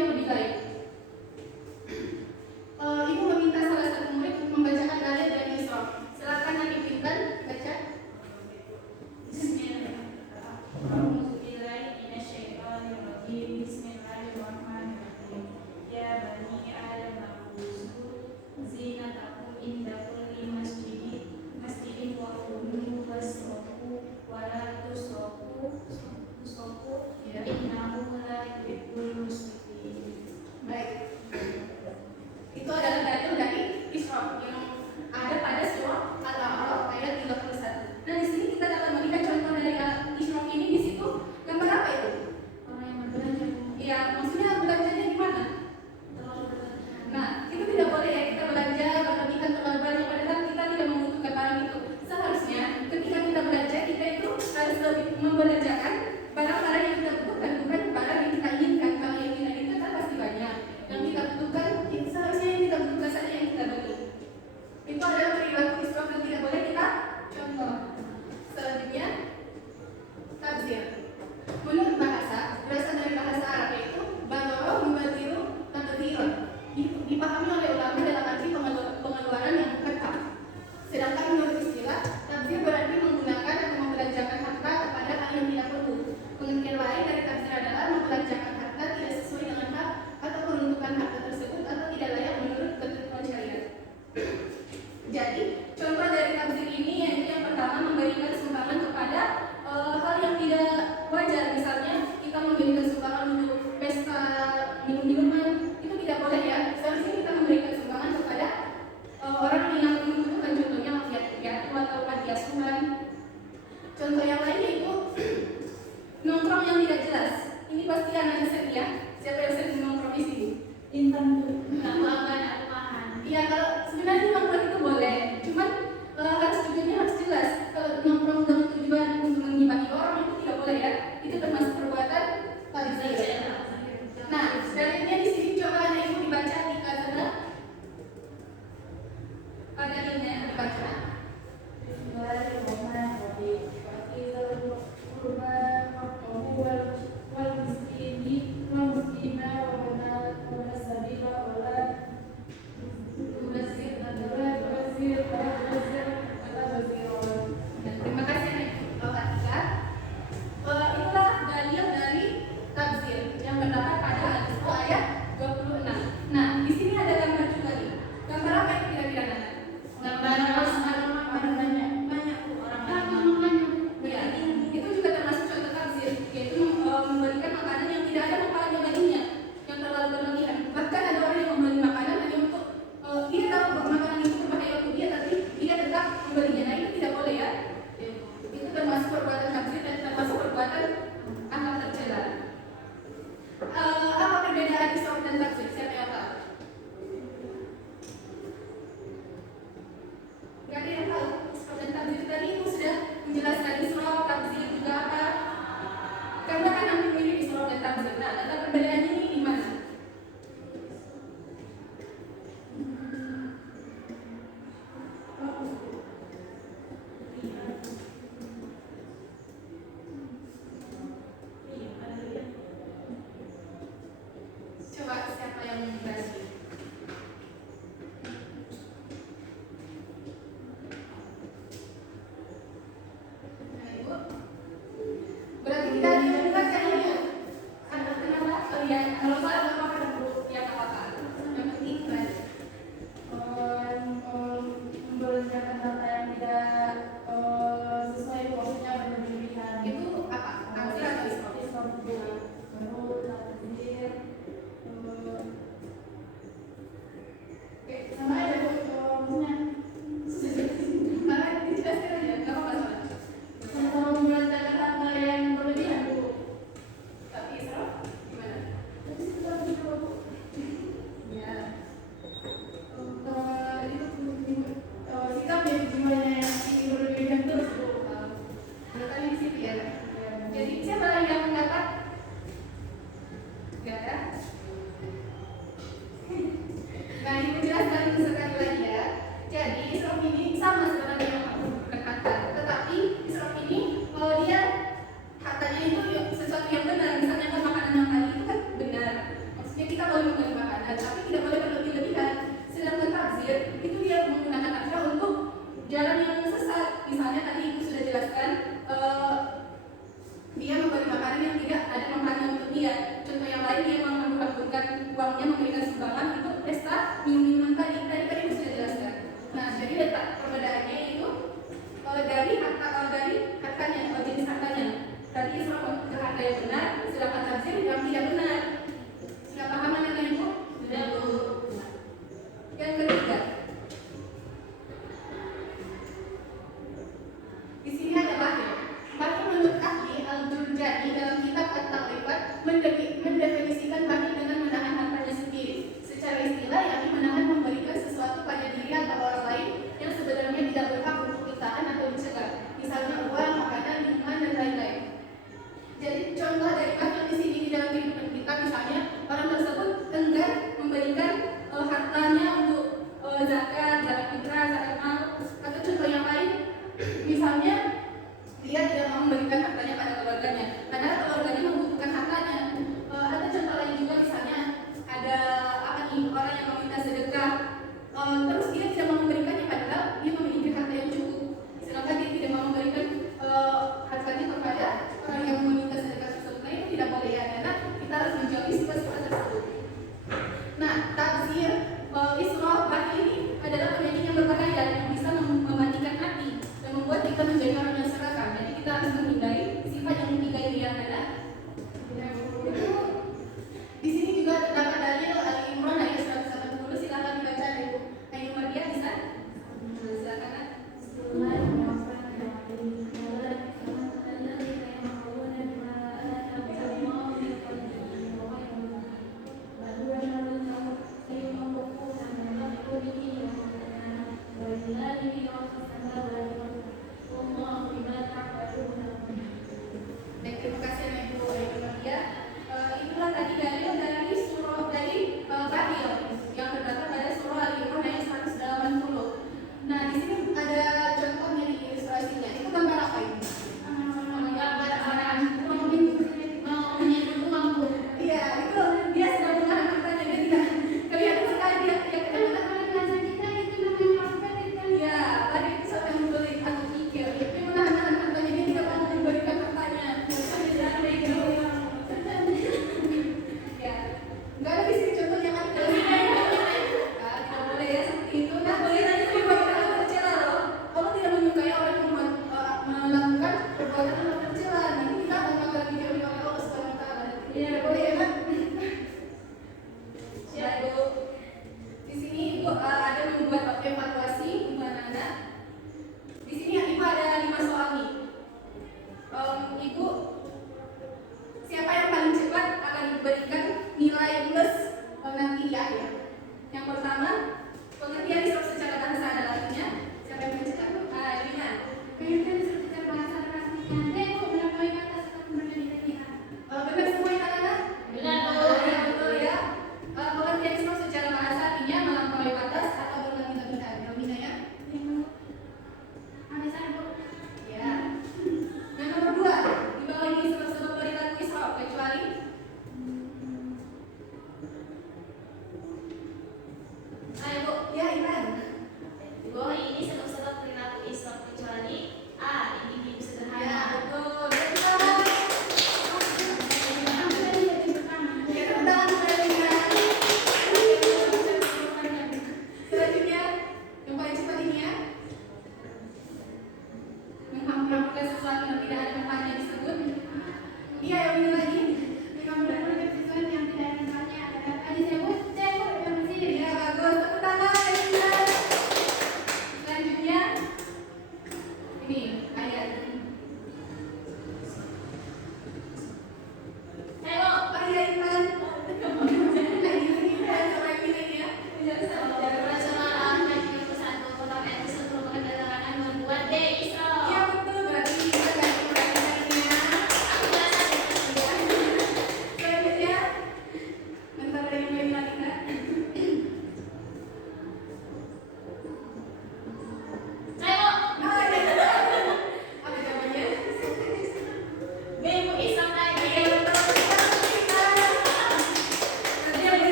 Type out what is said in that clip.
yang lebih baik. Ibu meminta salah satu murid untuk membacakan ayat dari Isra. Silakan yang dipintar baca. Bismillahirrahmanirrahim. Ya bani Adam khudhu zinatakum inda kulli masjidin wa kulu wasrafu wa la tusrafu innahu la yuhibbul musrifin. Baik. Itu adalah dalil dari Isra yang ada pada surah Al-A'raf ayat 31. Nah, di sini kita dapat melihat contoh dari Isra ini. Di situ gambar apa itu? Orang yang berbelanja. Ya, maksudnya belanjanya gimana? Nah, itu tidak boleh ya kita belanja berlebihan terlalu banyak padahal kita tidak membutuhkan barang itu. Seharusnya ketika kita belanja kita itu harus lebih membelanjakan barang-barang yang kita butuhkan, bukan barang yang kita inginkan. Kalau yang kita inginkan kan pasti banyak. Yang kita butuhkan, seharusnya yang kita butuhkan saja yang kita beli. Itu adalah perilaku Isra yang tidak boleh kita contoh. Selanjutnya, tafsir. Menurut bahasa, berasal dari bahasa Arab yaitu badoro mubadiru tabdiron. Dipahami oleh ulama dalam arti pengeluaran yang ketat. Sedangkan menurut istilah, tafsir berarti menggunakan atau membelanjakan harta kepada hal yang tidak perlu. Pengertian lain dari tafsir adalah membelanjakan harta tidak sesuai dengan hak atau peruntukan harta tersebut atau tidak layak menurut ketentuan syariat. Jadi, contoh dari tafsir ini yaitu yang pertama memberikan sumbangan kepada hal yang tidak wajar. Misalnya kita memberikan sumbangan untuk pesta minum-minuman, itu tidak boleh ya. Seharusnya kita memberikan sumbangan kepada orang yang membutuhkan, contohnya yatim atau panti asuhan. Contoh yang lain yaitu nongkrong yang tidak jelas. Ini pasti anak set ya. Siapa yang sering nongkrong di sini? Intan pelanggan atau mahan. Iya, kalau sebenarnya nongkrong itu boleh, cuman harus tujuannya harus jelas. Kalau nongkrong dengan tujuan untuk menggibahi orang itu tidak boleh ya. Itu termasuk perbuatan tafsir. Nah, dalilnya di sini coba anak ibu dibaca di kata. Ada dalilnya dibaca. Bismillahirrahmanirrahim. Fa'idul qurba haqqahu wal miskina wa bana sabila wa la Ya kita boleh memberi makanan, tapi tidak boleh berlebih-lebihan. Sedangkan tabzir itu dia menggunakan akal untuk jalan yang sesat. Misalnya tadi ibu sudah jelaskan, dia memberi makanan yang tidak ada manfaatnya untuk dia. Contoh yang lain, dia mengumpulkan uangnya memberikan sumbangan untuk pesta minum-minuman tadi ibu sudah jelaskan. Nah, jadi letak perbedaannya itu dari hartanya atau jenis hartanya. Tadi Islam ke harta yang benar, sedangkan tabzir yang tidak benar. Sudah paham mana ibu? Sudah Bu. Yang ketiga, di sini ada bahaya. Bahkan menurut ahli Al-Jurjani dalam kitab At-Taqribat mendefinisikan bahaya dengan menahan hartanya sendiri. Secara istilah, yakni menahan memberikan sesuatu pada diri atau orang lain yang sebenarnya tidak berhak untuk ditahan atau dicegah. Misalnya uang, makanan, minuman, dan lain-lain. Jadi contoh dari bahaya di sini di dalam kehidupan kita